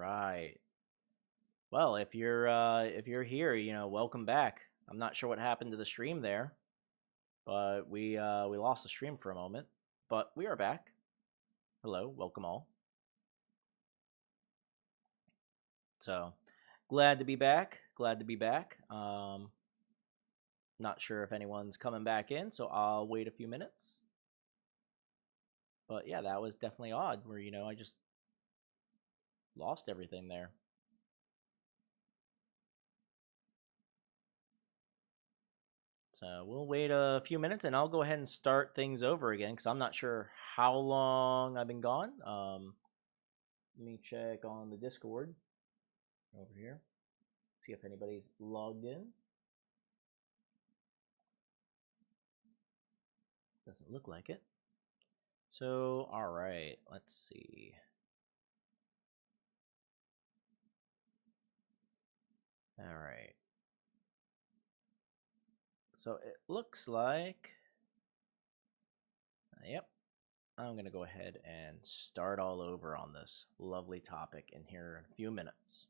right. Well, if you're here, welcome back. I'm not sure what happened to the stream there, but we lost the stream for a moment, but we are back. Hello, welcome all. So, glad to be back. Glad to be back. Not sure if anyone's coming back in, so I'll wait a few minutes. But yeah, that was definitely odd where I just lost everything there. So we'll wait a few minutes and I'll go ahead and start things over again because I'm not sure how long I've been gone. Let me check on the Discord over here, see if anybody's logged in. Doesn't look like it. So, all right, let's see. All right. So it looks like, yep, I'm going to go ahead and start all over on this lovely topic in here in a few minutes.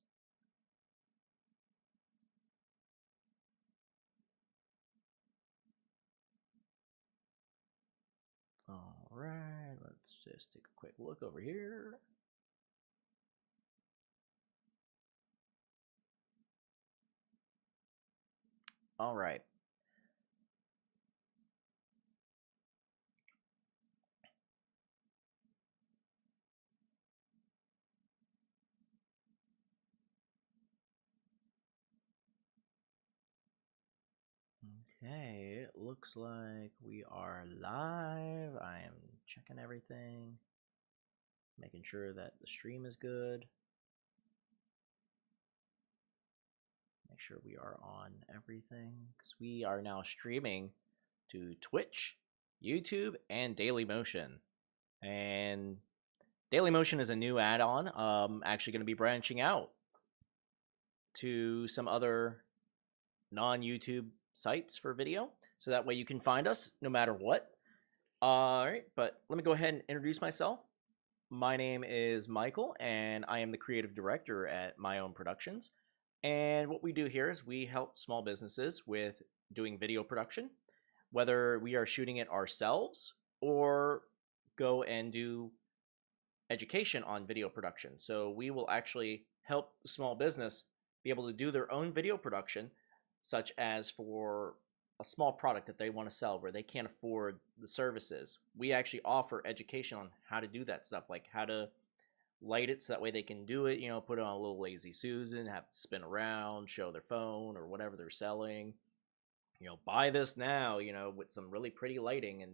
All right, let's just take a quick look over here. All right. Okay, it looks like we are live. I am checking everything, making sure that the stream is good. Make sure we are on everything because we are now streaming to Twitch, YouTube, and Dailymotion. And Dailymotion is a new add-on. Actually going to be branching out to some other non-YouTube sites for video, so that way you can find us no matter what. All right, but let me go ahead and introduce myself. My name is Michael, and I am the creative director at My Own Productions. And what we do here is we help small businesses with doing video production, whether we are shooting it ourselves or go and do education on video production. So we will actually help the small business be able to do their own video production, such as for a small product that they want to sell where they can't afford the services. We actually offer education on how to do that stuff, like how to light it so that way they can do it, put it on a little lazy Susan, have it spin around, show their phone or whatever they're selling. Buy this now, with some really pretty lighting, and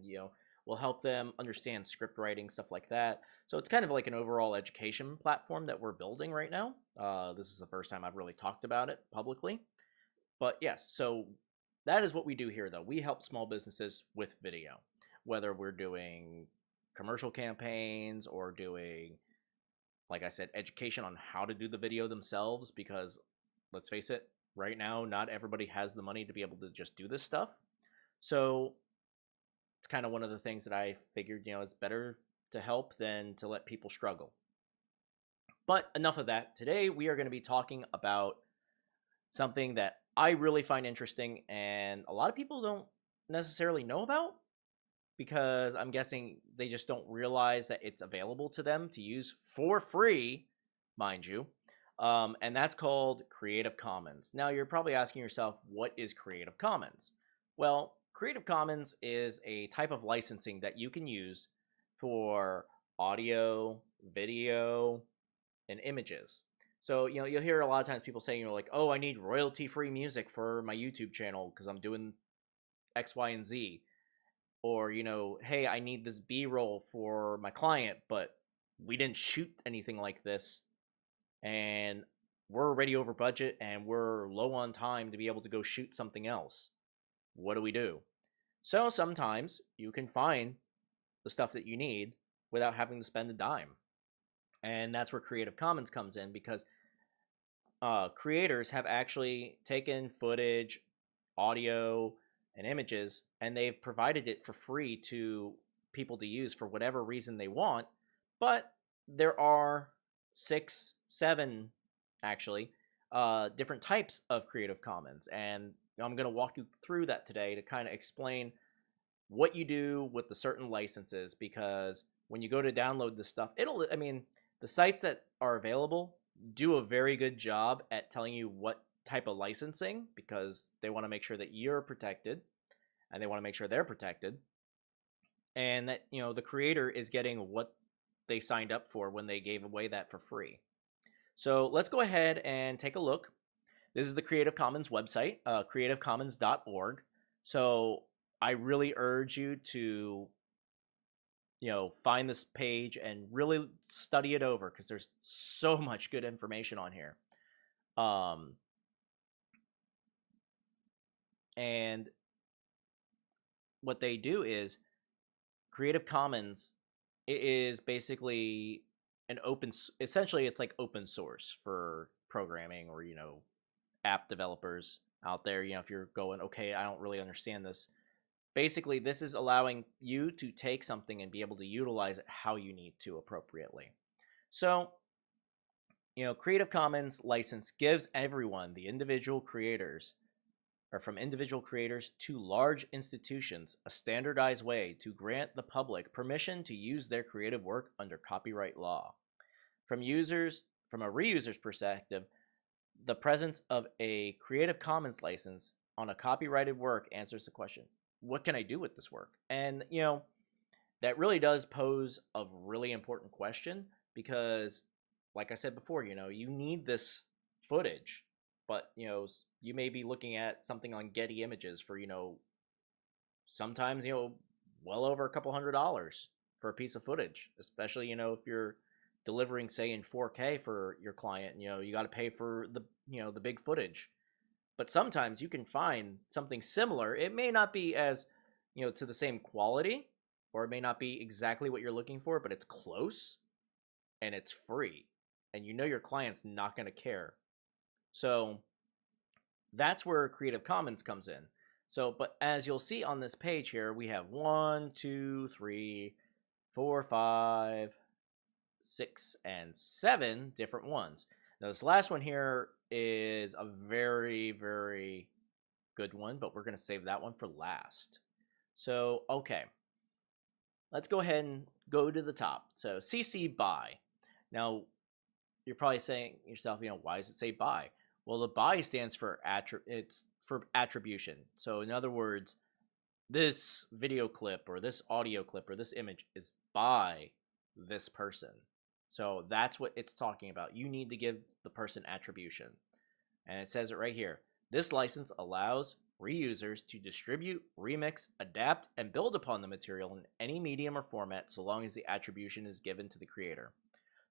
we'll help them understand script writing, stuff like that. So it's kind of like an overall education platform that we're building right now. This is the first time I've really talked about it publicly. But yes, so that is what we do here, though. We help small businesses with video, whether we're doing commercial campaigns or doing, like I said, education on how to do the video themselves, because let's face it, right now, not everybody has the money to be able to just do this stuff. So it's kind of one of the things that I figured, it's better to help than to let people struggle. But enough of that. Today, we are going to be talking about something that I really find interesting and a lot of people don't necessarily know about, because I'm guessing they just don't realize that it's available to them to use for free, mind you. And that's called Creative Commons. Now, you're probably asking yourself, what is Creative Commons? Well, Creative Commons is a type of licensing that you can use for audio, video, and images. So, you'll hear a lot of times people saying, like, oh, I need royalty-free music for my YouTube channel because I'm doing X, Y, and Z. Or, hey, I need this B-roll for my client, but we didn't shoot anything like this, and we're already over budget and we're low on time to be able to go shoot something else. What do we do? So sometimes you can find the stuff that you need without having to spend a dime. And that's where Creative Commons comes in, because creators have actually taken footage, audio, and images, and they've provided it for free to people to use for whatever reason they want. But there are 6 7 actually, different types of Creative Commons. And I'm going to walk you through that today to kind of explain what you do with the certain licenses, because when you go to download this stuff, I mean, the sites that are available do a very good job at telling you what type of licensing, because they want to make sure that you're protected and they want to make sure they're protected, and that, the creator is getting what they signed up for when they gave away that for free. So let's go ahead and take a look. This is the Creative Commons website, creativecommons.org. So I really urge you to, find this page and really study it over, because there's so much good information on here. And what they do is Creative Commons is basically essentially it's like open source for programming, or app developers out there. If you're going, okay, I don't really understand this, basically this is allowing you to take something and be able to utilize it how you need to appropriately. So Creative Commons license gives everyone, the individual creators, or from individual creators to large institutions, a standardized way to grant the public permission to use their creative work under copyright law. From a reuser's perspective, the presence of a Creative Commons license on a copyrighted work answers the question, what can I do with this work? And, that really does pose a really important question, because, like I said before, you need this footage, but, you may be looking at something on Getty Images for, sometimes, well over a couple $100 for a piece of footage, especially, if you're delivering, say, in 4K for your client, you got to pay for the big footage. But sometimes you can find something similar. It may not be as, to the same quality, or it may not be exactly what you're looking for, but it's close and it's free. And your client's not going to care. So that's where Creative Commons comes in. So, but as you'll see on this page here, we have 1, 2, 3, 4, 5, 6, and 7 different ones. Now, this last one here is a very, very good one, but we're going to save that one for last. So, okay. Let's go ahead and go to the top. So, CC BY. Now, you're probably saying to yourself, why does it say BY? Well, the BY stands for attribution. So, in other words, this video clip or this audio clip or this image is by this person. So that's what it's talking about. You need to give the person attribution. And it says it right here. This license allows reusers to distribute, remix, adapt, and build upon the material in any medium or format, so long as the attribution is given to the creator.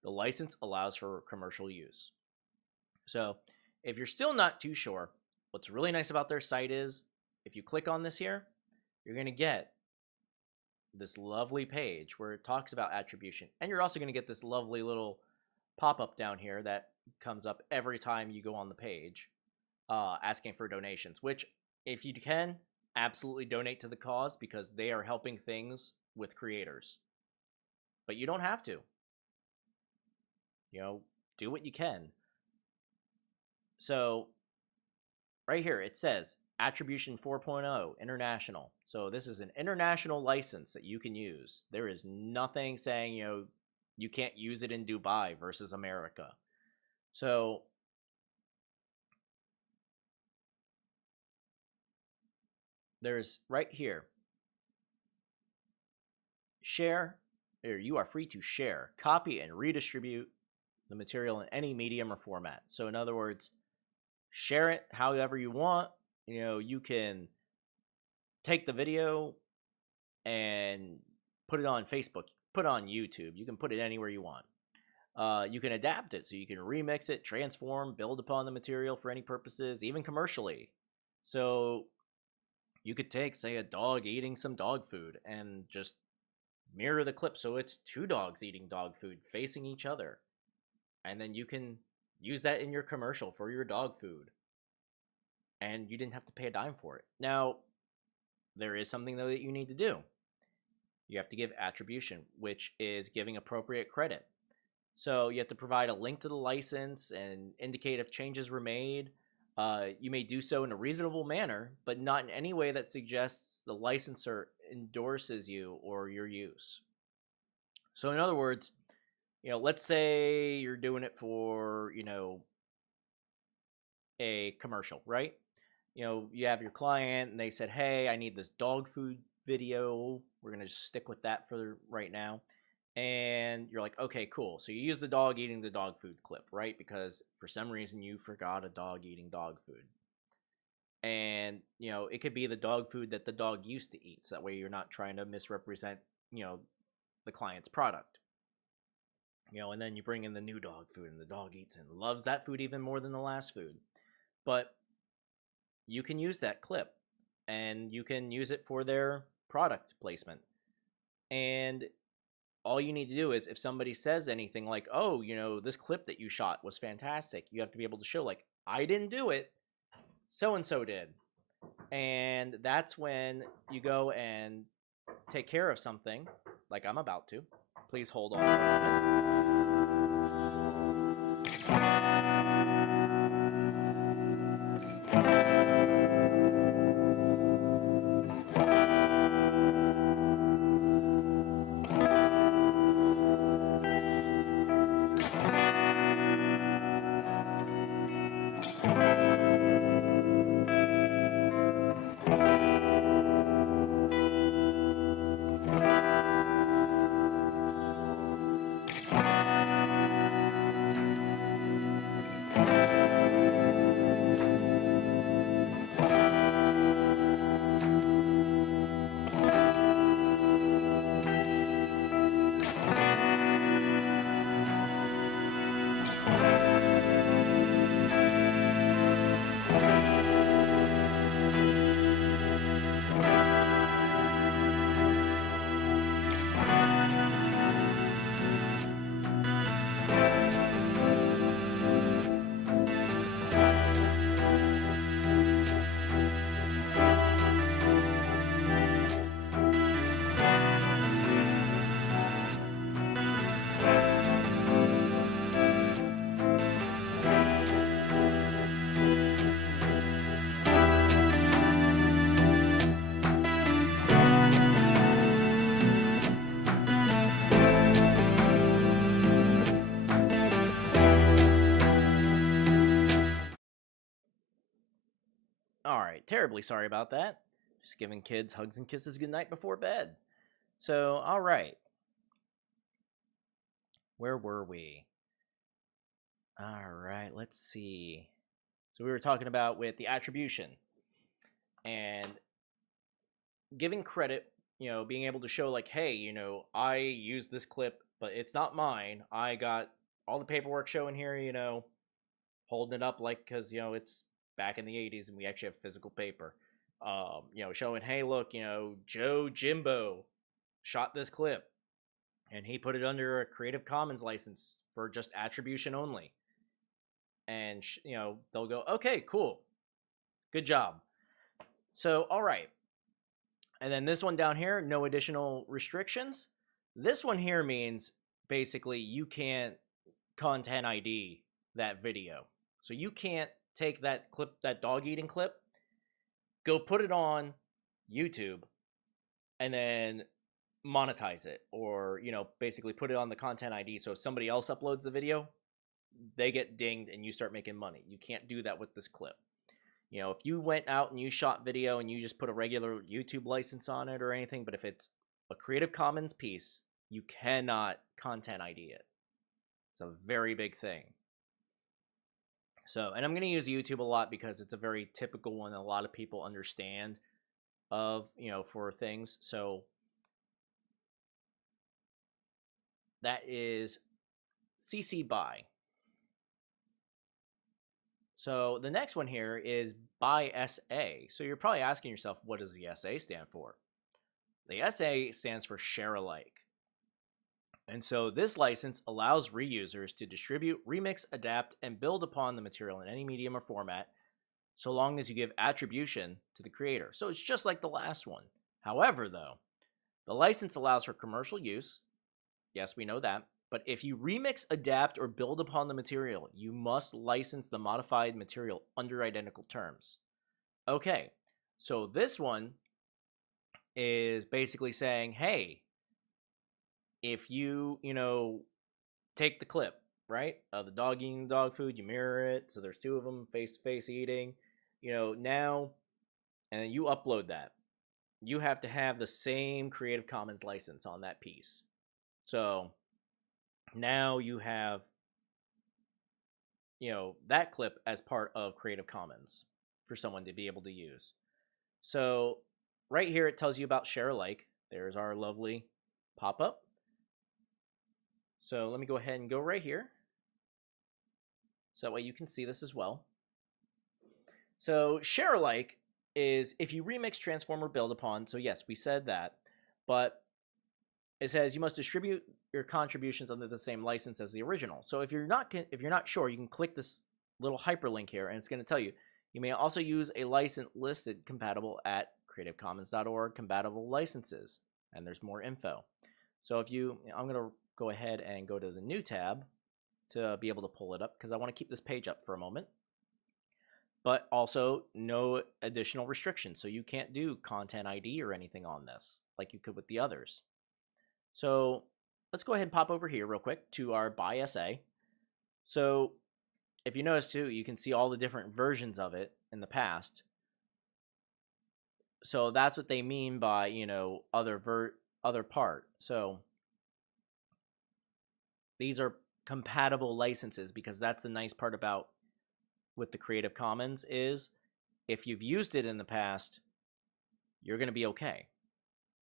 The license allows for commercial use. So if you're still not too sure, what's really nice about their site is, if you click on this here, you're going to get this lovely page where it talks about attribution. And you're also going to get this lovely little pop-up down here that comes up every time you go on the page, asking for donations, which, if you can, absolutely donate to the cause, because they are helping things with creators. But you don't have to. Do what you can. So right here it says Attribution 4.0 International. So this is an international license that you can use. There is nothing saying, you can't use it in Dubai versus America. So there's right here, share, or you are free to share, copy, and redistribute the material in any medium or format. So in other words, share it however you want. You can take the video and put it on Facebook, put it on YouTube. You can put it anywhere you want. You can adapt it, so you can remix it, transform, build upon the material for any purposes, even commercially. So you could take, say, a dog eating some dog food and just mirror the clip so it's two dogs eating dog food facing each other. And then you can use that in your commercial for your dog food. And you didn't have to pay a dime for it. Now, there is something, though, that you need to do. You have to give attribution, which is giving appropriate credit. So you have to provide a link to the license and indicate if changes were made. You may do so in a reasonable manner, but not in any way that suggests the licensor endorses you or your use. So, in other words, let's say you're doing it for, a commercial, right? You have your client and they said, "Hey, I need this dog food video. We're going to just stick with that for right now." And you're like, "Okay, cool." So you use the dog eating the dog food clip, right? Because for some reason you forgot a dog eating dog food. And, it could be the dog food that the dog used to eat. So that way you're not trying to misrepresent, the client's product. And then you bring in the new dog food and the dog eats and loves that food even more than the last food. But you can use that clip and you can use it for their product placement. And all you need to do is if somebody says anything like, "Oh, this clip that you shot was fantastic," you have to be able to show, like, "I didn't do it, so and so did." And that's when you go and take care of something like I'm about to. Please hold on for a All right, terribly sorry about that. Just giving kids hugs and kisses goodnight before bed. So, all right. Where were we? All right, let's see. So we were talking about with the attribution and giving credit, being able to show like, "Hey, I used this clip, but it's not mine. I got all the paperwork showing here, holding it up like cuz it's back in the 80s and we actually have physical paper. Showing, "Hey, look, Joe Jimbo shot this clip and he put it under a Creative Commons license for just attribution only." And they'll go, "Okay, cool. Good job." So, all right. And then this one down here, no additional restrictions. This one here means basically you can't content ID that video. So you can't take that clip, that dog eating clip, go put it on YouTube and then monetize it, or basically put it on the content ID. So if somebody else uploads the video, they get dinged and you start making money. You can't do that with this clip. If you went out and you shot video and you just put a regular YouTube license on it or anything, but if it's a Creative Commons piece, you cannot content ID it. It's a very big thing. So, and I'm going to use YouTube a lot because it's a very typical one that a lot of people understand of, for things. So that is CC BY. So the next one here is BY SA. So you're probably asking yourself, what does the SA stand for? The SA stands for share alike. And so this license allows reusers to distribute, remix, adapt, and build upon the material in any medium or format, so long as you give attribution to the creator. So it's just like the last one. However, though, the license allows for commercial use. Yes, we know that. But if you remix, adapt, or build upon the material, you must license the modified material under identical terms. Okay, so this one is basically saying, hey, if you take the clip, right? The dog eating dog food, you mirror it. So there's two of them face to face eating, now, and then you upload that. You have to have the same Creative Commons license on that piece. So now you have, that clip as part of Creative Commons for someone to be able to use. So right here, it tells you about share alike. There's our lovely pop up. So let me go ahead and go right here. So that way you can see this as well. So share alike is if you remix, transform, or build upon. So yes, we said that, but it says you must distribute your contributions under the same license as the original. So if you're not sure, you can click this little hyperlink here, and it's going to tell you. You may also use a license listed compatible at creativecommons.org compatible licenses, and there's more info. So I'm going to go ahead and go to the new tab to be able to pull it up because I want to keep this page up for a moment. But also no additional restrictions. So you can't do content ID or anything on this like you could with the others. So let's go ahead and pop over here real quick to our buy SA. So if you notice too, you can see all the different versions of it in the past. So that's what they mean by, other part. So these are compatible licenses because that's the nice part about with the Creative Commons is if you've used it in the past, you're going to be okay.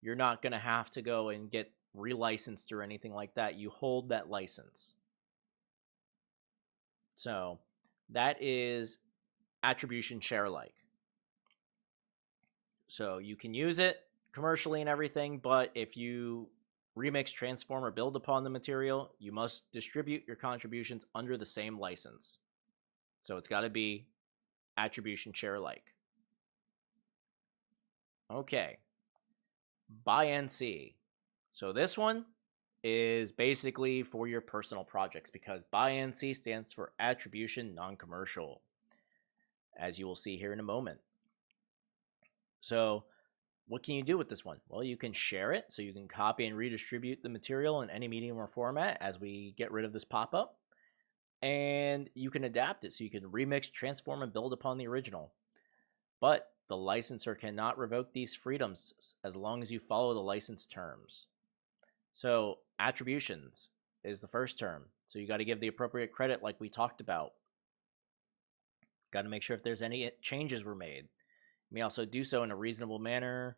You're not going to have to go and get relicensed or anything like that. You hold that license. So that is attribution share alike. So you can use it commercially and everything, but if you remix, transform, or build upon the material, you must distribute your contributions under the same license. So it's got to be attribution share alike. Okay. Buy NC. So this one is basically for your personal projects because buy NC stands for attribution non-commercial, as you will see here in a moment. So what can you do with this one? Well, you can share it, so you can copy and redistribute the material in any medium or format as we get rid of this pop-up. And you can adapt it, so you can remix, transform, and build upon the original. But the licensor cannot revoke these freedoms as long as you follow the license terms. So attributions is the first term. So you got to give the appropriate credit like we talked about. Got to make sure if there's any changes were made. You may also do so in a reasonable manner,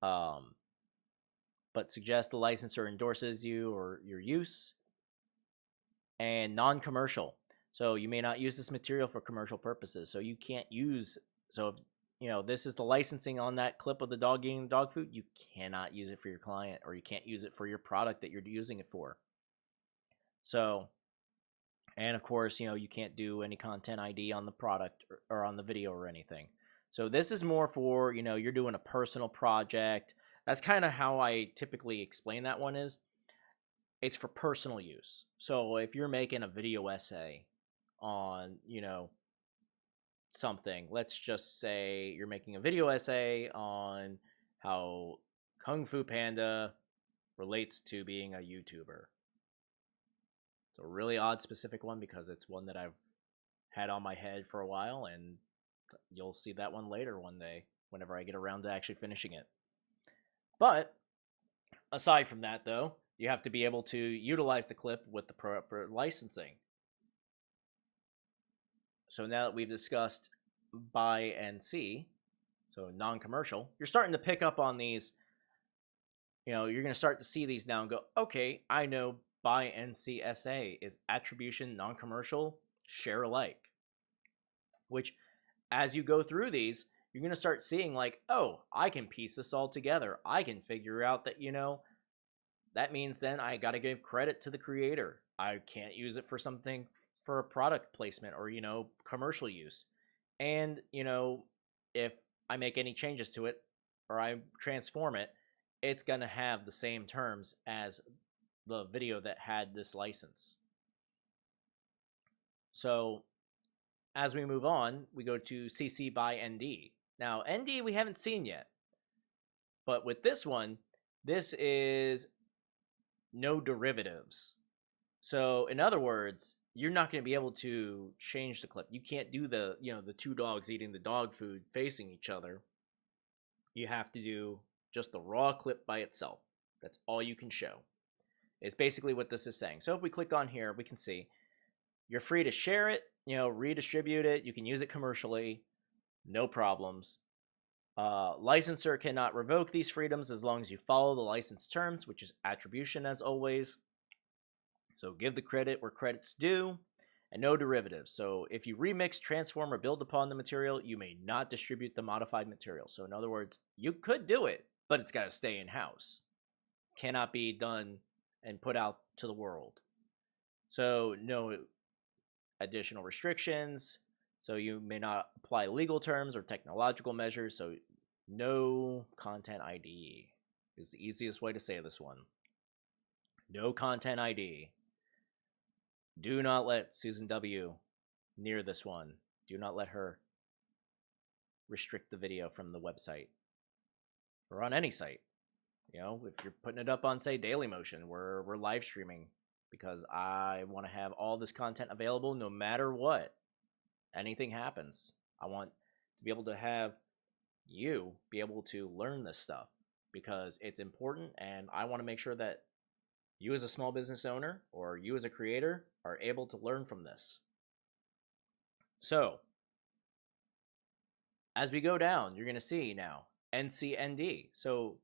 but suggest the licensor endorses you or your use. And non-commercial. So you may not use this material for commercial purposes. So you can't use, so if, this is the licensing on that clip of the dog eating dog food, you cannot use it for your client or you can't use it for your product that you're using it for. So, and of course, you can't do any content ID on the product or on the video or anything. So this is more for, you're doing a personal project. That's kind of how I typically explain that one is. It's for personal use. So if you're making a video essay on, something, let's just say you're making a video essay on how Kung Fu Panda relates to being a YouTuber. It's a really odd specific one because it's one that I've had on my head for a while, and you'll see that one later one day whenever I get around to actually finishing it. But aside from that, though, you have to be able to utilize the clip with the proper licensing. So now that we've discussed buy NC, so non-commercial, you're starting to pick up on these. You're going to start to see these now and go, okay, I know buy NC SA is attribution non-commercial share alike. Which, as you go through these, you're going to start seeing like, oh, I can piece this all together. I can figure out that, that means then I got to give credit to the creator. I can't use it for something for a product placement or, commercial use. And, if I make any changes to it or I transform it, it's going to have the same terms as the video that had this license. So as we move on, we go to CC by ND. Now, ND we haven't seen yet, but with this one, this is no derivatives. So, in other words, you're not going to be able to change the clip. You can't do the, the two dogs eating the dog food facing each other. You have to do just the raw clip by itself. That's all you can show. It's basically what this is saying. So if we click on here, we can see you're free to share it, redistribute it. You can use it commercially, no problems. Licensor cannot revoke these freedoms as long as you follow the license terms, which is attribution as always. So give the credit where credit's due, and no derivatives. So if you remix, transform, or build upon the material, you may not distribute the modified material. So in other words, you could do it, but it's got to stay in-house. Cannot be done and put out to the world. So no additional restrictions. So you may not apply legal terms or technological measures. So no content ID is the easiest way to say this one. No content ID. Do not let Susan W. near this one. Do not let her restrict the video from the website or on any site. If you're putting it up on, say, Dailymotion, we're live streaming because I want to have all this content available no matter what. Anything happens. I want to be able to have you be able to learn this stuff because it's important, and I want to make sure that you as a small business owner or you as a creator are able to learn from this. So, as we go down, you're going to see now NCND. So,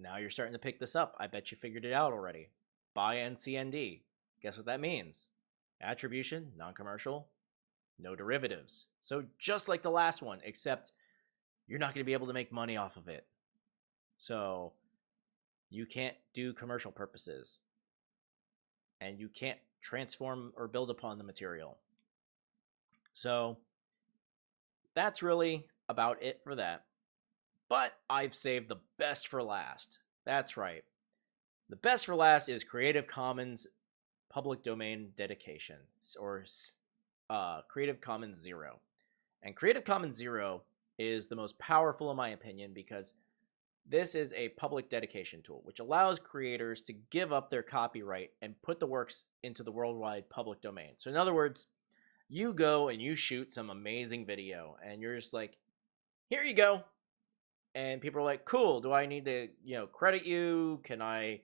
now you're starting to pick this up. I bet you figured it out already. By NCND. Guess what that means? Attribution, non-commercial, no derivatives. So just like the last one, except you're not going to be able to make money off of it. So you can't do commercial purposes. And you can't transform or build upon the material. So that's really about it for that. But I've saved the best for last. That's right. The best for last is Creative Commons public domain dedication, or Creative Commons 0. And Creative Commons 0 is the most powerful in my opinion because this is a public dedication tool, which allows creators to give up their copyright and put the works into the worldwide public domain. So in other words, you go and you shoot some amazing video and you're just like, here you go. And people are like, cool, do I need to, credit you? Can I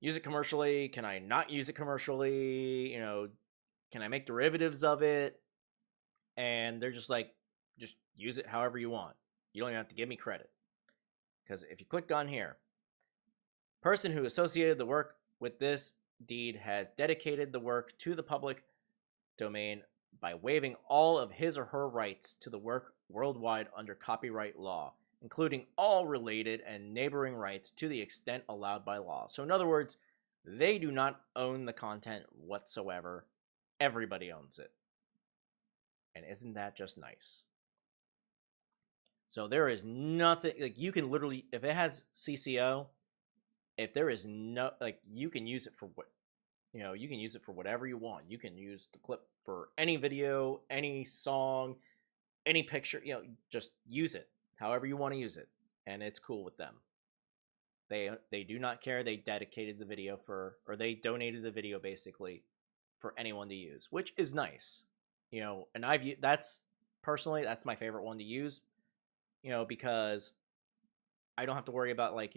use it commercially? Can I not use it commercially? Can I make derivatives of it? And they're just like, just use it however you want. You don't even have to give me credit. Because if you click on here, person who associated the work with this deed has dedicated the work to the public domain by waiving all of his or her rights to the work worldwide under copyright law, including all related and neighboring rights to the extent allowed by law. So in other words, they do not own the content whatsoever. Everybody owns it. And isn't that just nice? So there is nothing, like you can literally, if it has CCO, if there is no, like you can use it for what, you can use it for whatever you want. You can use the clip for any video, any song, any picture, just use it however you want to use it. And it's cool with them. They do not care. They dedicated the video or they donated the video basically for anyone to use, which is nice. And that's my favorite one to use, because I don't have to worry about like,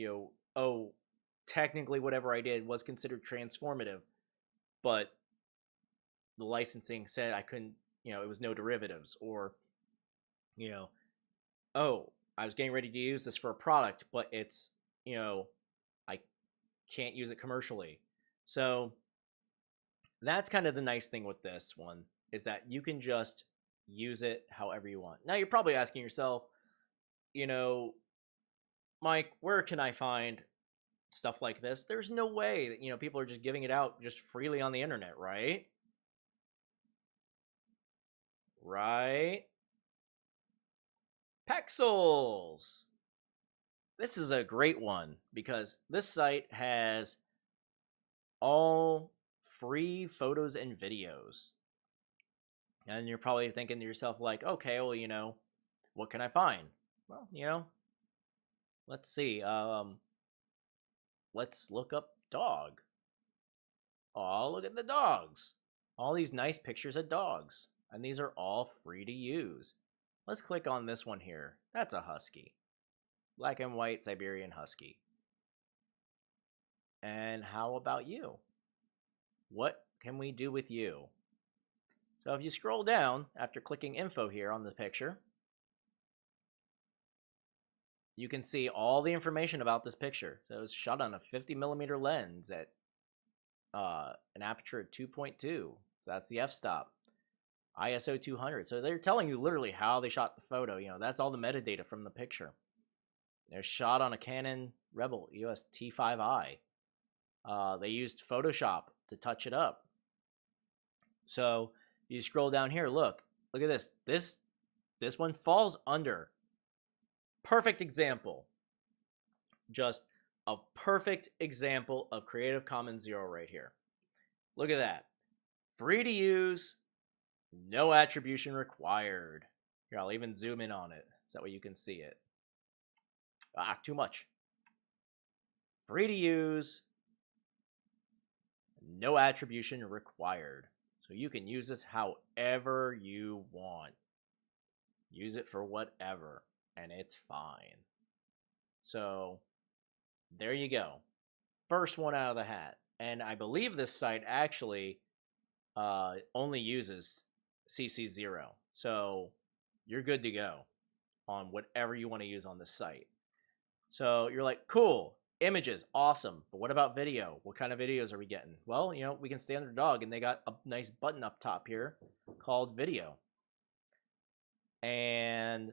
technically whatever I did was considered transformative, but the licensing said I couldn't, it was no derivatives, or, I was getting ready to use this for a product, but it's, I can't use it commercially. So that's kind of the nice thing with this one, is that you can just use it however you want. Now you're probably asking yourself, Mike, where can I find stuff like this? There's no way that, people are just giving it out just freely on the internet, right? Right? Pexels! This is a great one because this site has all free photos and videos. And you're probably thinking to yourself, like, okay, well, what can I find? Well, let's see. Let's look up dog. Oh, look at the dogs. All these nice pictures of dogs. And these are all free to use. Let's click on this one here. That's a husky. Black and white Siberian husky. And how about you? What can we do with you? So if you scroll down after clicking info here on the picture, you can see all the information about this picture. So it was shot on a 50mm lens at an aperture of 2.2. So that's the f-stop. ISO 200. So they're telling you literally how they shot the photo. That's all the metadata from the picture. They're shot on a Canon Rebel EOS T5i. They used Photoshop to touch it up. So you scroll down here, look at this. This one falls under. Perfect example. Just a perfect example of Creative Commons Zero right here. Look at that. Free to use, no attribution required. Here, I'll even zoom in on it so that way you can see it. Too much. Free to use, no attribution required. So you can use this however you want. Use it for whatever, and it's fine. So there you go. First one out of the hat. And I believe this site actually only uses CC0. So you're good to go on whatever you want to use on this site. So you're like, cool, images, awesome. But what about video? What kind of videos are we getting? Well, we can stay under dog, and they got a nice button up top here called video. And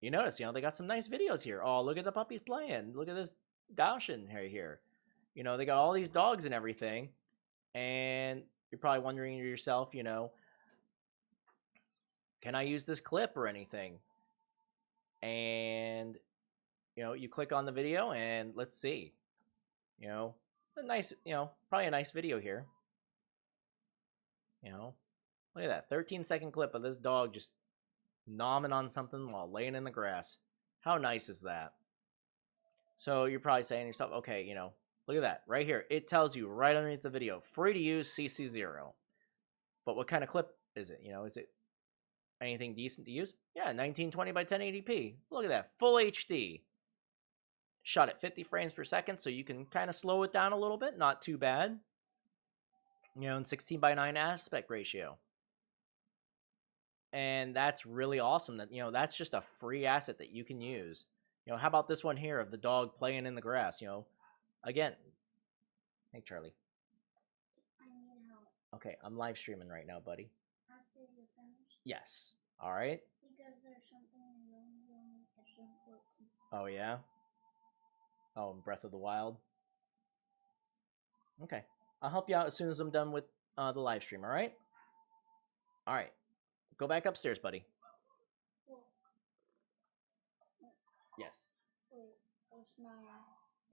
you notice, they got some nice videos here. Oh, look at the puppies playing. Look at this Daushin right here. They got all these dogs and everything. And you're probably wondering to yourself, can I use this clip or anything? And, you click on the video and let's see. A nice, probably a nice video here. Look at that 13-second clip of this dog just nomming on something while laying in the grass. How nice is that? So you're probably saying to yourself, okay, look at that right here. It tells you right underneath the video, free to use CC0. But what kind of clip is it? Is it anything decent to use? Yeah, 1920 by 1080p. Look at that, full HD. Shot at 50 frames per second, so you can kind of slow it down a little bit. Not too bad. In 16:9 aspect ratio. And that's really awesome. That that's just a free asset that you can use. How about this one here of the dog playing in the grass? Again. Hey, Charlie. I need help. Okay, I'm live streaming right now, buddy. After you're finished? Yes. All right. Because there's something really important. Oh, yeah? Oh, Breath of the Wild? Okay. I'll help you out as soon as I'm done with the live stream, all right? All right. Go back upstairs, buddy. Well, Yes. wait, it's not.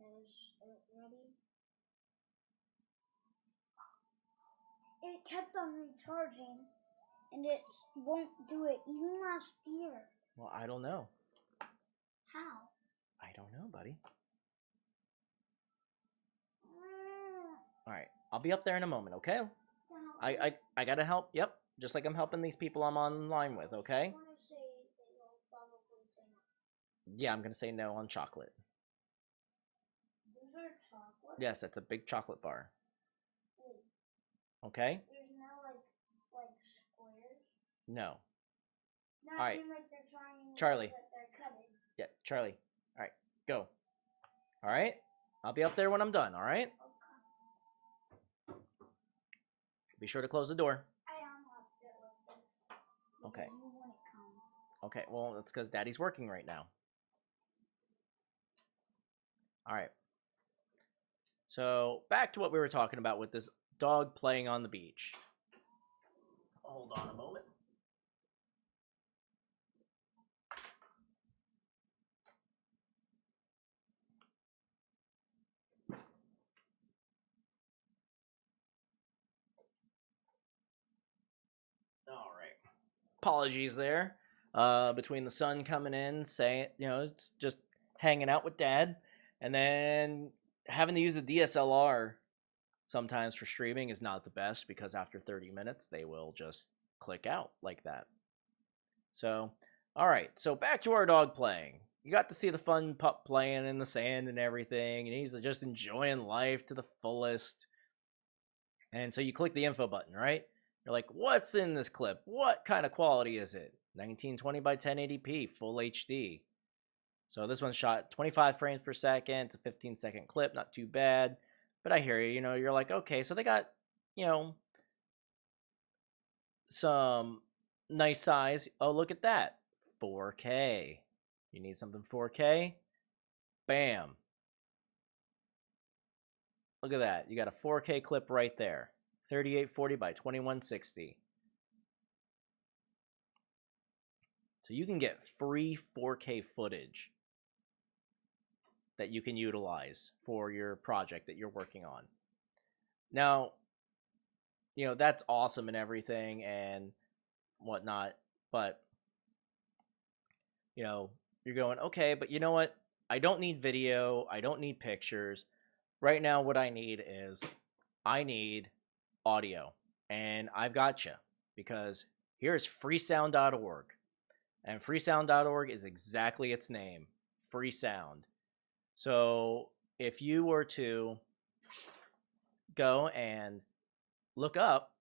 Is it ready? It kept on recharging, and it won't do it even last year. Well, I don't know. How? I don't know, buddy. All right. I'll be up there in a moment, okay? I gotta help. Yep. Just like I'm helping these people I'm online with, okay? Yeah, I'm gonna say no on chocolate. These are chocolate? Yes, that's a big chocolate bar. Wait. Okay? There's no like squares? No. Not all right. like they're trying Charlie. That they're cutting. Yeah, Charlie. All right, go. All right? I'll be up there when I'm done, all right? Okay. Be sure to close the door. I unlocked it with this. Okay. You wouldn't come. Okay, well, that's because Daddy's working right now. All right. So, back to what we were talking about with this dog playing on the beach. Hold on a moment. apologies there. Between the sun coming in, saying, it's just hanging out with dad, and then having to use a DSLR sometimes for streaming is not the best because after 30 minutes they will just click out like that. So, all right. So back to our dog playing. You got to see the fun pup playing in the sand and everything, and he's just enjoying life to the fullest. And so you click the info button, right? You're like, what's in this clip? What kind of quality is it? 1920 by 1080p, full HD. So this one's shot 25 frames per second. It's a 15-second clip, not too bad. But I hear you, you're like, okay, so they got, some nice size. Oh, look at that. 4K. You need something 4K? Bam. Look at that. You got a 4K clip right there. 3840 by 2160. So you can get free 4K footage that you can utilize for your project that you're working on. Now, that's awesome and everything and whatnot, but, you're going, okay, but you know what? I don't need video. I don't need pictures. Right now, what I need is I need audio. And I've got you because here's freesound.org. And freesound.org is exactly its name, free sound. So if you were to go and look up,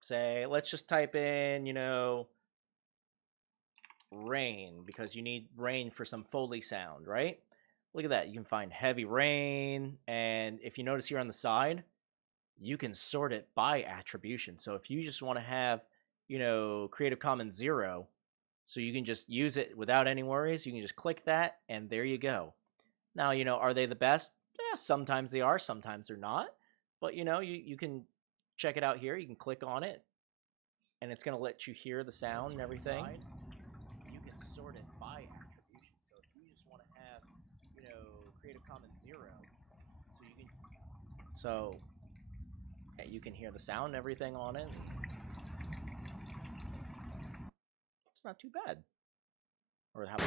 say, let's just type in, rain, because you need rain for some Foley sound, right? Look at that. You can find heavy rain. And if you notice here on the side, you can sort it by attribution. So if you just want to have, Creative Commons 0, so you can just use it without any worries, you can just click that, and there you go. Now, are they the best? Yeah, sometimes they are, sometimes they're not. But, you can check it out here. You can click on it, and it's going to let you hear the sound and everything. You can sort it by attribution. So if you just want to have, Creative Commons 0, you can hear the sound and everything on it. It's not too bad. Or how about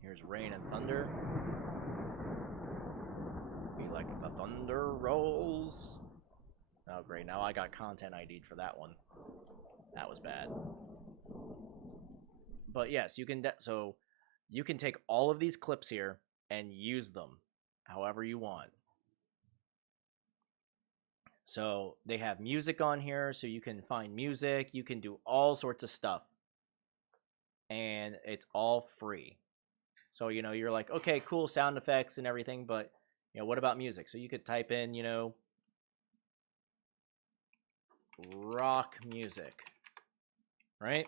here's rain and thunder. Be like the thunder rolls. Oh, great. Now I got content ID'd for that one. That was bad. But yes, you can you can take all of these clips here and use them however you want. So they have music on here, so you can find music. You can do all sorts of stuff. And it's all free. So, you're like, okay, cool, sound effects and everything, but, what about music? So you could type in, rock music, right?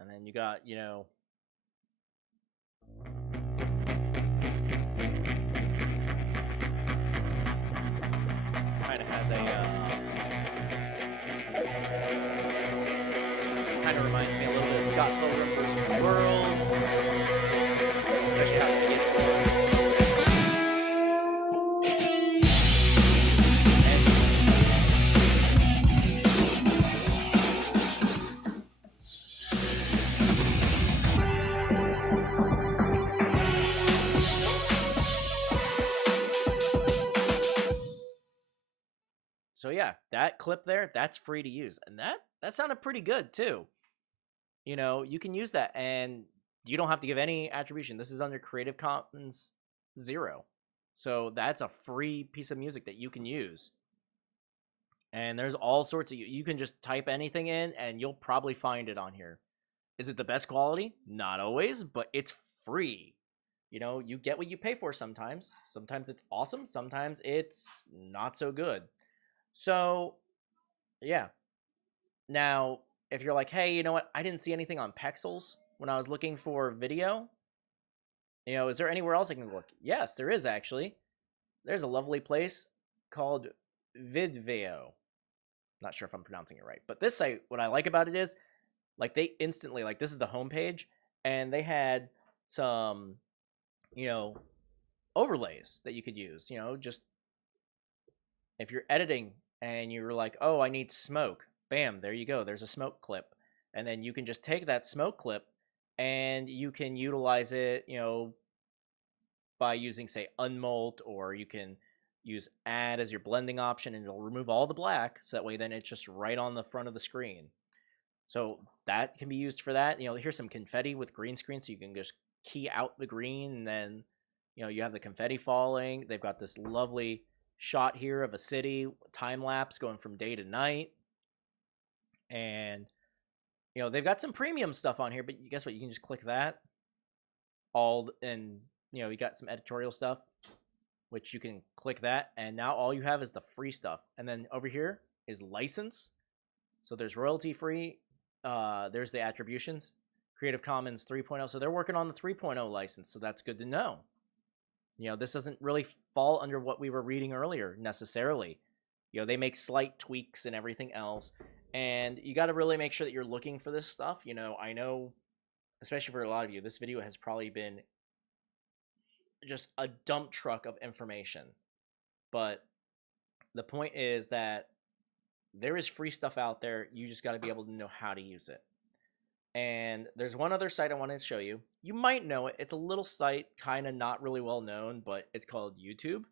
And then you got, kind of has a, kind of reminds me a little bit of Scott Pilgrim versus the World, especially how the beginning was. So yeah, that clip there, that's free to use. And that sounded pretty good too. You can use that and you don't have to give any attribution. This is under Creative Commons 0. So that's a free piece of music that you can use. And there's all sorts of, you can just type anything in and you'll probably find it on here. Is it the best quality? Not always, but it's free. You get what you pay for sometimes. Sometimes it's awesome. Sometimes it's not so good. So, yeah. Now, if you're like, hey, you know what? I didn't see anything on Pexels when I was looking for video. Is there anywhere else I can look? Yes, there is actually. There's a lovely place called Videvo. Not sure if I'm pronouncing it right. But this site, what I like about it is, like, they instantly, like, this is the homepage, and they had some, you know, overlays that you could use. Just if you're editing and you're like, oh, I need smoke, bam, there you go. There's a smoke clip, and then you can just take that smoke clip and you can utilize it, by using say unmult, or you can use add as your blending option, and it'll remove all the black, so that way then it's just right on the front of the screen. So that can be used for that. Here's some confetti with green screen, so you can just key out the green, and then you have the confetti falling. They've got this lovely shot here of a city time lapse going from day to night, and they've got some premium stuff on here. But guess what? You can just click that all, and you got some editorial stuff, which you can click that, and now all you have is the free stuff. And then over here is license. So there's royalty free. There's the attributions, Creative Commons 3.0. So they're working on the 3.0 license. So that's good to know. This doesn't really fall under what we were reading earlier necessarily. They make slight tweaks and everything else. And you got to really make sure that you're looking for this stuff. I know, especially for a lot of you, this video has probably been just a dump truck of information. But the point is that there is free stuff out there. You just got to be able to know how to use it. And there's one other site I wanted to show you. You might know it. It's a little site, kind of not really well known, but it's called YouTube.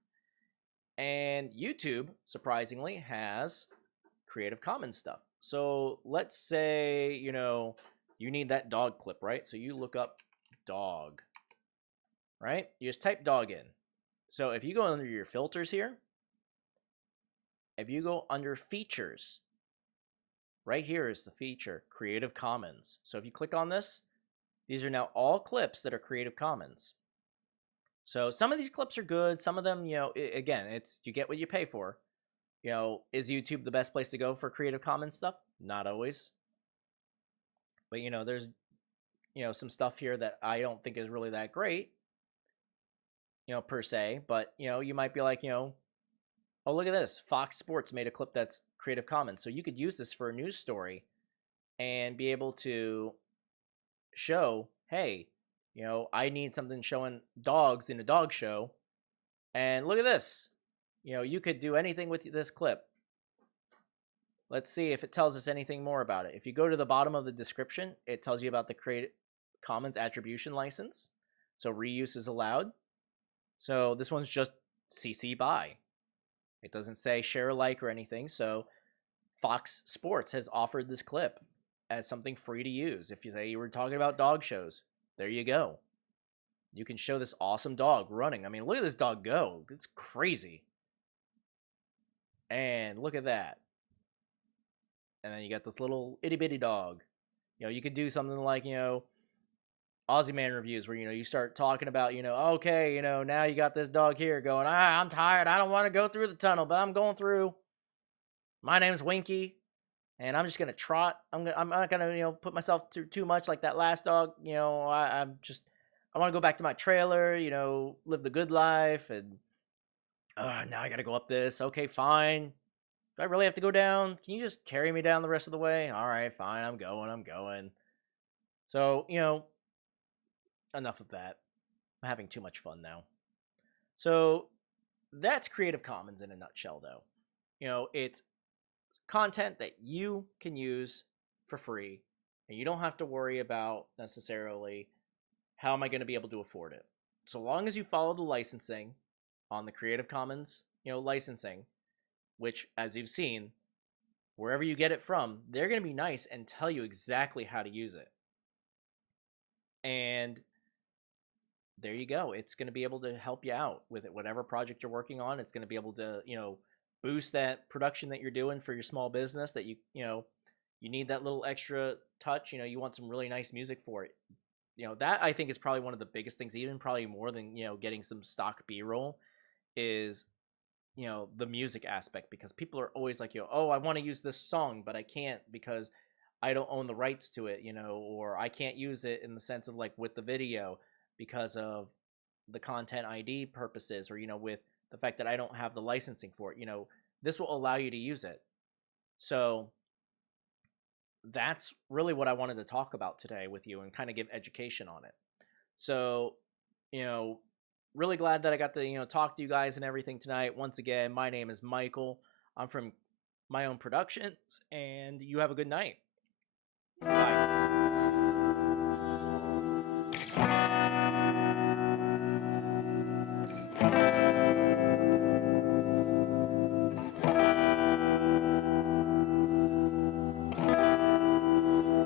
And YouTube, surprisingly, has Creative Commons stuff. So let's say, you need that dog clip, right? So you look up dog, right? You just type dog in. So if you go under your filters here, if you go under features, right here is the feature, Creative Commons. So if you click on this, these are now all clips that are Creative Commons. So some of these clips are good. Some of them, again, it's you get what you pay for. Is YouTube the best place to go for Creative Commons stuff? Not always. But, there's, some stuff here that I don't think is really that great, per se. But, you might be like, oh, look at this. Fox Sports made a clip that's Creative Commons. So you could use this for a news story and be able to show, hey, I need something showing dogs in a dog show. And look at this. You could do anything with this clip. Let's see if it tells us anything more about it. If you go to the bottom of the description, it tells you about the Creative Commons attribution license. So reuse is allowed. So this one's just CC BY. It doesn't say share alike or anything. So Fox Sports has offered this clip as something free to use. If you were talking about dog shows, there you go. You can show this awesome dog running. I mean, look at this dog go. It's crazy. And look at that. And then you got this little itty bitty dog. You could do something like, Aussie Man reviews where, you start talking about, okay, now you got this dog here going, I'm tired. I don't want to go through the tunnel, but I'm going through. My name's Winky, and I'm just going to trot. I'm not going to, put myself through too much like that last dog. I want to go back to my trailer, live the good life. And now I got to go up this. Okay, fine. Do I really have to go down? Can you just carry me down the rest of the way? All right, fine. I'm going. So, enough of that. I'm having too much fun now. So, that's Creative Commons in a nutshell, though. It's content that you can use for free, and you don't have to worry about necessarily how am I going to be able to afford it. So long as you follow the licensing on the Creative Commons, licensing, which, as you've seen, wherever you get it from, they're going to be nice and tell you exactly how to use it. And there you go. It's going to be able to help you out with it. Whatever project you're working on, it's going to be able to, boost that production that you're doing for your small business that you need that little extra touch. You want some really nice music for it. That I think is probably one of the biggest things, even probably more than, getting some stock B-roll, is the music aspect, because people are always like, oh, I want to use this song, but I can't because I don't own the rights to it, or I can't use it in the sense of like with the video because of the content ID purposes, or with the fact that I don't have the licensing for it. This will allow you to use it. So that's really what I wanted to talk about today with you and kind of give education on it. So, you know, really glad that I got to, talk to you guys and everything tonight. Once again, my name is Michael. I'm from my own productions, and you have a good night. Bye.